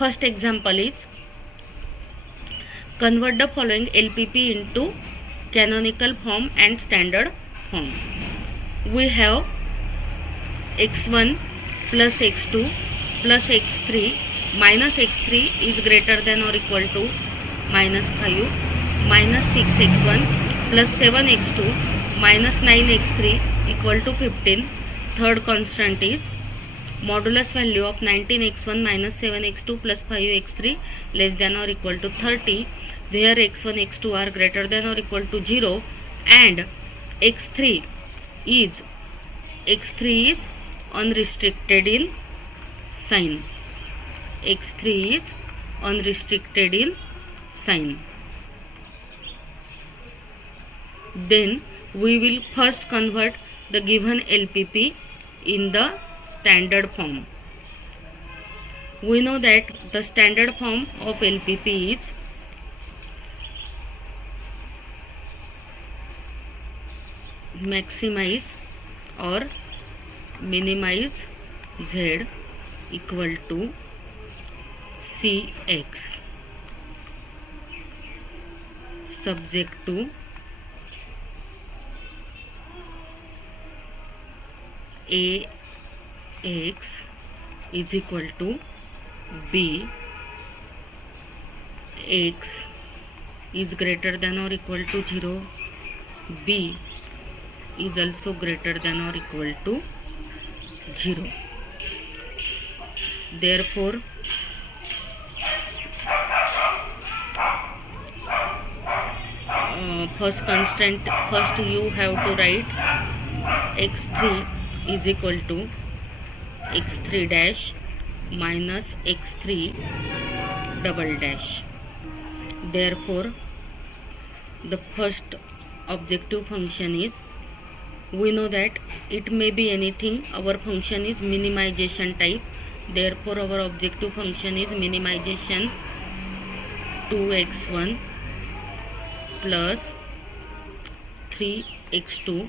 first example is convert the following LPP into canonical form and standard form. We have x1 plus x2 plus x3 minus x3 is greater than or equal to minus 5 minus 6x1 plus 7x2 minus 9x3 equal to 15. Third constant is modulus value of 19x1 minus 7x2 plus 5x3 less than or equal to 30, where x1 x2 are greater than or equal to 0 and x3 is unrestricted in sign. x3 is unrestricted in sign. Then we will first convert the given LPP in the standard form. We know that the standard form of LPP is maximize or minimize Z equal to Cx subject to Ax is equal to B, x is greater than or equal to 0, B is also greater than or equal to 0. Therefore, first you have to write x3 is equal to x3 dash minus x3 double dash. Therefore, the first objective function is, we know that it may be anything. Our function is minimization type. Therefore, our objective function is minimization 2x1 plus 3x2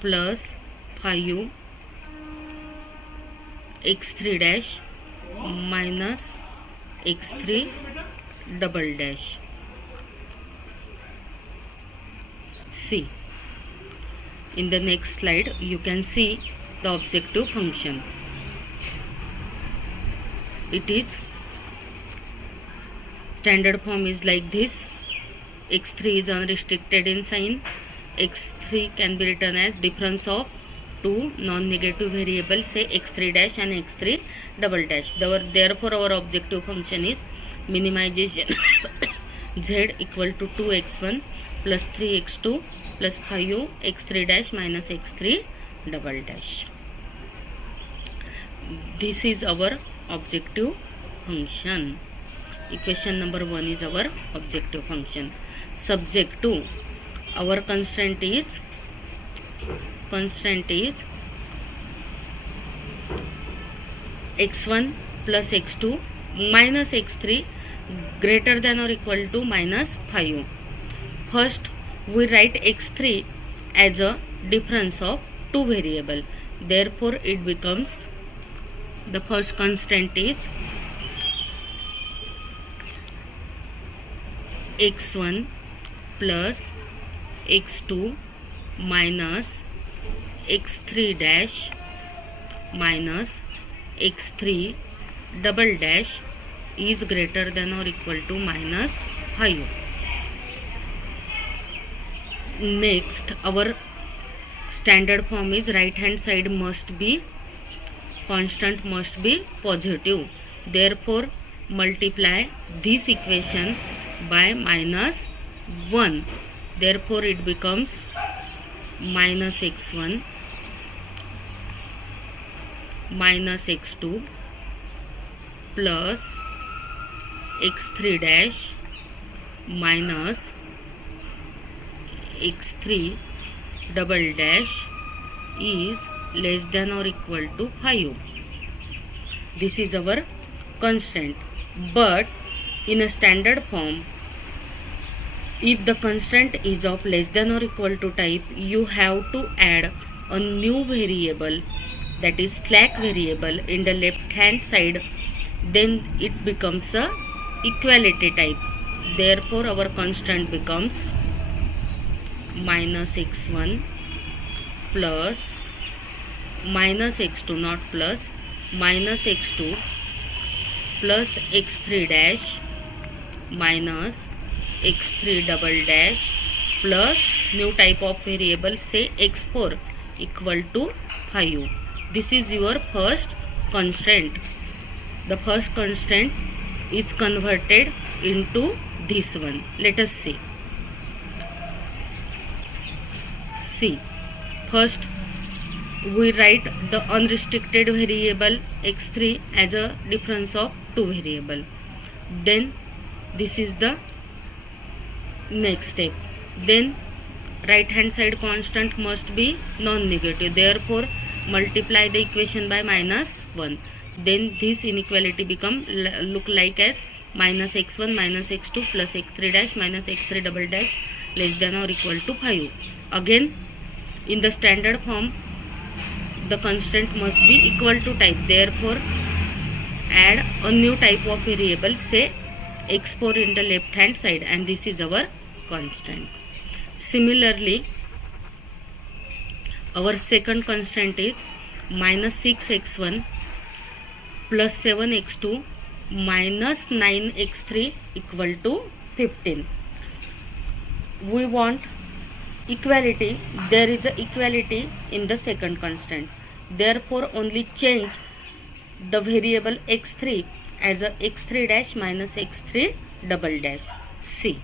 plus 5 x3 dash minus x3 double dash. See, in the next slide you can see the objective function. It is standard form is like this. x3 is unrestricted in sign. x3 can be written as difference of two non-negative variables, say x3 dash and x3 double dash. Therefore, our objective function is minimization z equal to 2x1 plus 3x2 plus 5 x3 dash minus x3 double dash. This is our objective function. Equation number 1 is our objective function. Subject to, our constraint is x1 plus x2 minus x3 greater than or equal to minus 5. First we write x3 as a difference of two variable. Therefore, it becomes, the first constant is x1 plus x2 minus x3 dash minus x3 double dash is greater than or equal to minus 5. Next, our standard form is right hand side must be constant, must be positive. Therefore, multiply this equation by minus 1. Therefore, it becomes minus x1 minus x2 plus x3 dash minus x3 double dash is less than or equal to 5. This is our constant. But in a standard form, if the constant is of less than or equal to type, you have to add a new variable, that is slack variable in the left hand side, then it becomes a equality type. Therefore our constant becomes minus x1 plus minus x2, not plus, minus x2 plus x3 dash minus x3 double dash plus new type of variable, say x4 equal to 5. This is your first constant. The first constant is converted into this one. Let us see. See, first we write the unrestricted variable x3 as a difference of two variable. Then this is the next step. Then right hand side constant must be non-negative, therefore multiply the equation by minus 1. Then this inequality become look like as minus x1 minus x2 plus x3 dash minus x3 double dash less than or equal to 5. Again in the standard form the constant must be equal to type, therefore add a new type of variable, say x4 in the left hand side, and this is our constant. Similarly our second constant is minus 6x1 plus 7x2 minus 9x3 equal to 15. We want equality. There is a equality in the second constant, therefore only change the variable x3 as a x3 dash minus x3 double dash. See,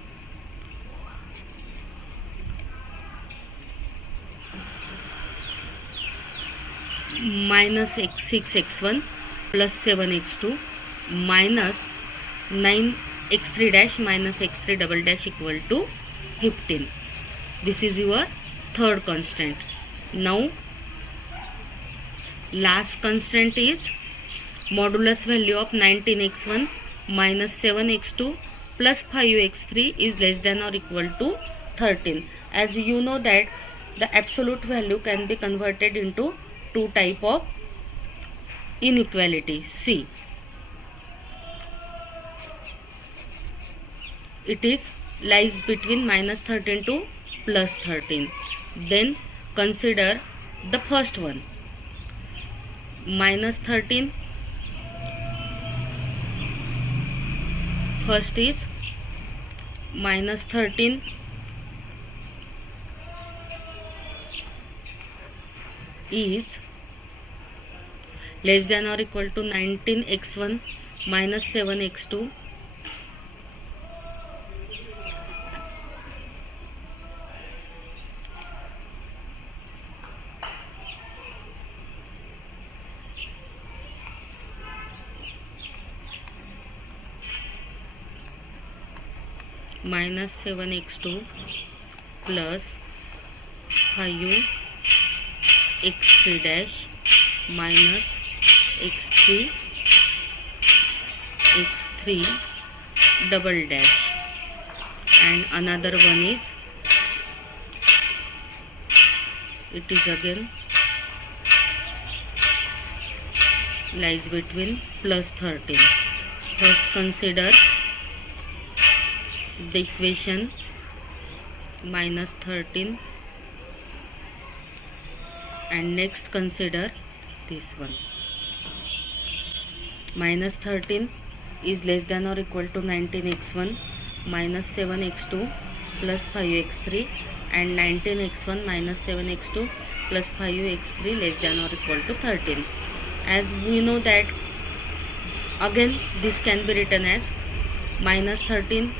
minus 6x1 plus 7x2 minus 9x3 dash minus x3 double dash equal to 15. This is your third constant. Now last constant is modulus value of 19x1 minus 7x2 plus 5x3 is less than or equal to 13. As you know that the absolute value can be converted into two type of inequality. See, it is lies between minus 13 to plus 13. Then consider the first one, minus 13. First is minus 13 is less than or equal to 19x1 minus 7x2 minus 7x2 plus 5x3 dash minus x3 double dash, and another one is, it is again lies between plus 13. First consider the equation minus 13 and next consider this one. Minus 13 is less than or equal to 19x1 minus 7x2 plus 5x3 and 19x1 minus 7x2 plus 5x3 less than or equal to 13. As we know that again this can be written as minus 13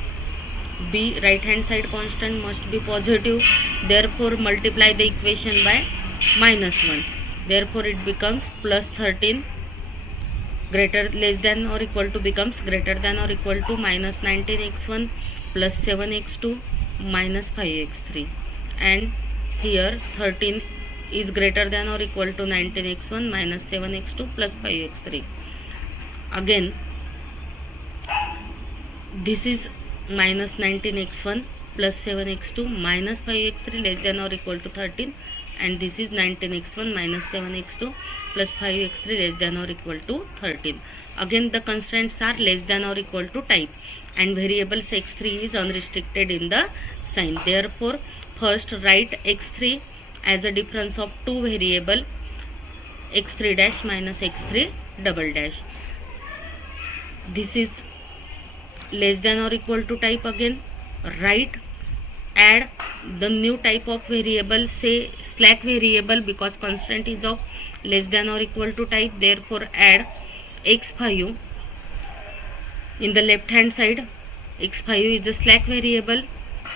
b, right hand side constant must be positive, therefore multiply the equation by minus 1, therefore it becomes plus 13 greater less than or equal to becomes greater than or equal to minus 19x1 plus 7x2 minus 5x3, and here 13 is greater than or equal to 19x1 minus 7x2 plus 5x3. Again this is minus 19x1 plus 7x2 minus 5x3 less than or equal to 13, and this is 19x1 minus 7x2 plus 5x3 less than or equal to 13. Again the constraints are less than or equal to type, and variables x3 is unrestricted in the sign. Therefore first write x3 as a difference of two variable x3 dash minus x3 double dash. This is less than or equal to type. Again write, add the new type of variable, say slack variable, because constant is of less than or equal to type. Therefore add x5 in the left hand side. X5 is a slack variable.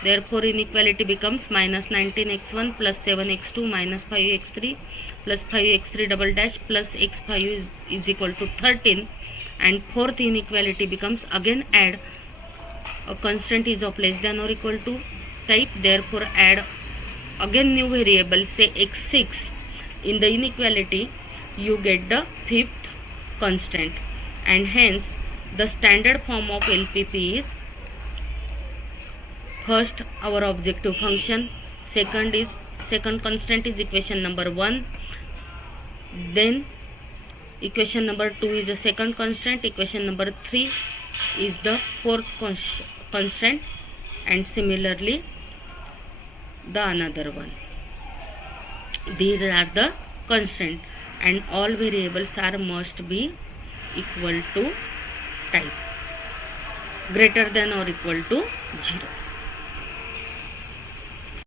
Therefore inequality becomes minus 19x1 plus 7x2 minus 5x3 plus 5x3 double dash plus x5 is equal to 13. And fourth inequality becomes, again add, a constant is of less than or equal to type. Therefore add again new variable, say x6. In the inequality you get the fifth constant, and hence the standard form of LPP is first our objective function, second constant is equation number 1, then equation number 2 is the second constant, equation number 3 is the fourth constant, and similarly the another one. These are the constant, and all variables are must be equal to type, greater than or equal to 0.